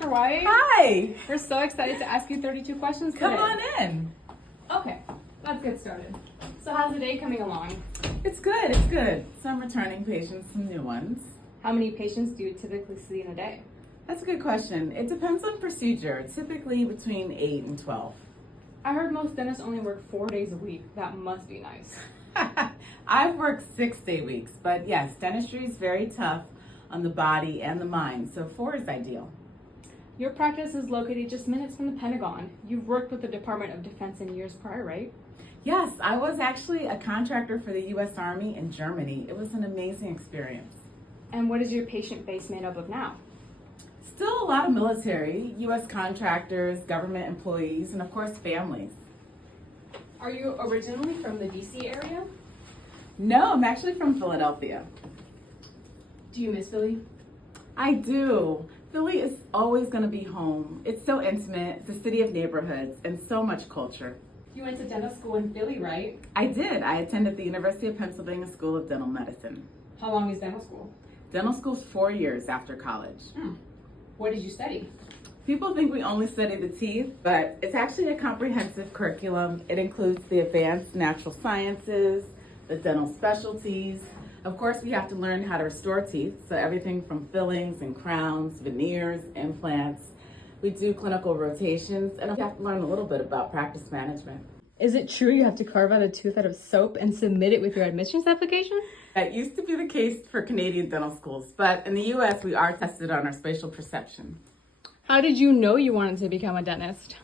Dr. White. Hi. We're so excited to ask you 32 questions today. Come on in. Okay, let's get started. So how's the day coming along? It's good. It's good. Some returning patients, some new ones. How many patients do you typically see in a day? That's a good question. It depends on procedure. Typically between 8 and 12. I heard most dentists only work 4 days a week. That must be nice. I've worked 6-day weeks, but yes, dentistry is very tough on the body and the mind, so 4 is ideal. Your practice is located just minutes from the Pentagon. You've worked with the Department of Defense in years prior, right? Yes, I was actually a contractor for the U.S. Army in Germany. It was an amazing experience. And what is your patient base made up of now? Still a lot of military, U.S. contractors, government employees, and of course families. Are you originally from the DC area? No, I'm actually from Philadelphia. Do you miss Philly? I do. Philly is always going to be home. It's so intimate. It's a city of neighborhoods and so much culture. You went to dental school in Philly, right? I did. I attended the University of Pennsylvania School of Dental Medicine. How long is dental school? Dental school's 4 years after college. What did you study? People think we only study the teeth, but it's actually a comprehensive curriculum. It includes the advanced natural sciences, the dental specialties. Of course, we have to learn how to restore teeth, so everything from fillings and crowns, veneers, implants. We do clinical rotations, and we have to learn a little bit about practice management. Is it true you have to carve out a tooth out of soap and submit it with your admissions application? That used to be the case for Canadian dental schools, but in the US, we are tested on our spatial perception. How did you know you wanted to become a dentist?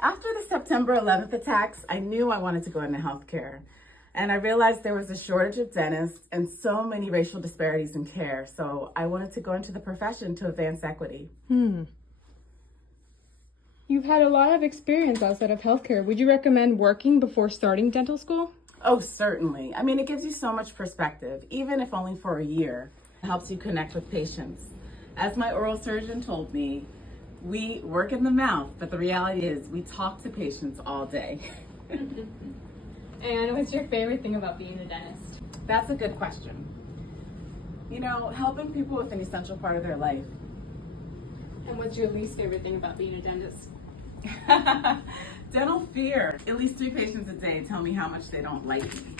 After the September 11th attacks, I knew I wanted to go into healthcare. And I realized there was a shortage of dentists and so many racial disparities in care. So I wanted to go into the profession to advance equity. You've had a lot of experience outside of healthcare. Would you recommend working before starting dental school? Oh, certainly. I mean, it gives you so much perspective, even if only for a year. It helps you connect with patients. As my oral surgeon told me, we work in the mouth, but the reality is we talk to patients all day. And what's your favorite thing about being a dentist? That's a good question. You know, helping people with an essential part of their life. And what's your least favorite thing about being a dentist? Dental fear. At least 3 patients a day tell me how much they don't like me.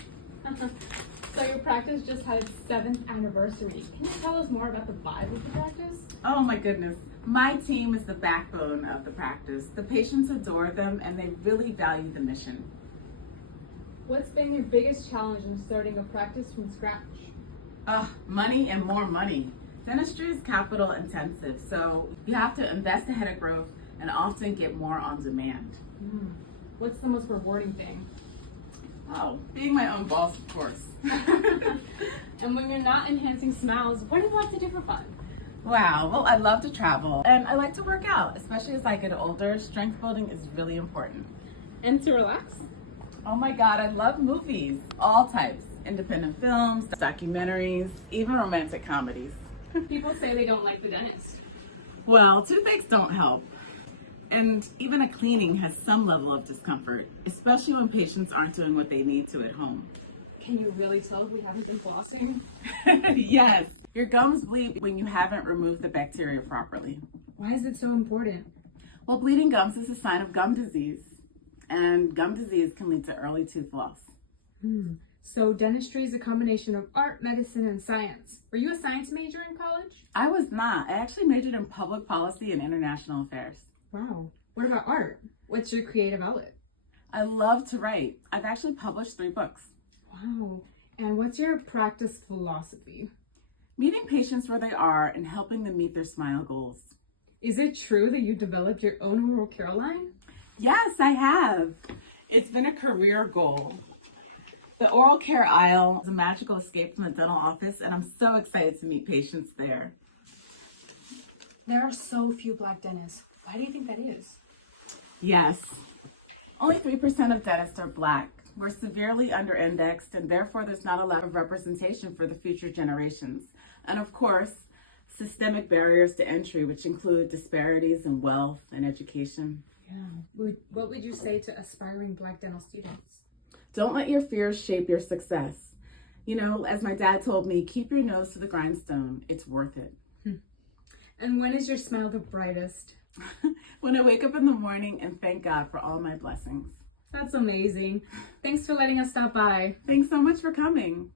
So your practice just had its 7th anniversary. Can you tell us more about the vibe of the practice? Oh my goodness. My team is the backbone of the practice. The patients adore them and they really value the mission. What's been your biggest challenge in starting a practice from scratch? Money and more money. Dentistry is capital intensive, so you have to invest ahead of growth and often get more on demand. What's the most rewarding thing? Oh, being my own boss, of course. And when you're not enhancing smiles, what do you like to do for fun? Wow, well, I love to travel and I like to work out, especially as I get older. Strength building is really important. And to relax? Oh my God, I love movies, all types. Independent films, documentaries, even romantic comedies. People say they don't like the dentist. Well, toothaches don't help. And even a cleaning has some level of discomfort, especially when patients aren't doing what they need to at home. Can you really tell if we haven't been flossing? Yes. Your gums bleed when you haven't removed the bacteria properly. Why is it so important? Well, bleeding gums is a sign of gum disease, and gum disease can lead to early tooth loss. So dentistry is a combination of art, medicine, and science. Were you a science major in college? I was not. I actually majored in public policy and international affairs. Wow. What about art? What's your creative outlet? I love to write. I've actually published 3 books. Wow. And what's your practice philosophy? Meeting patients where they are and helping them meet their smile goals. Is it true that you developed your own oral care line? Yes, I have. It's been a career goal. The oral care aisle is a magical escape from the dental office, and I'm so excited to meet patients there. There are so few Black dentists. Why do you think that is? Yes. Only 3% of dentists are Black. We're severely under-indexed, and therefore there's not a lot of representation for the future generations. And of course, systemic barriers to entry, which include disparities in wealth and education. Yeah. What would you say to aspiring Black dental students? Don't let your fears shape your success. You know, as my dad told me, keep your nose to the grindstone. It's worth it. And when is your smile the brightest? When I wake up in the morning and thank God for all my blessings. That's amazing. Thanks for letting us stop by. Thanks so much for coming.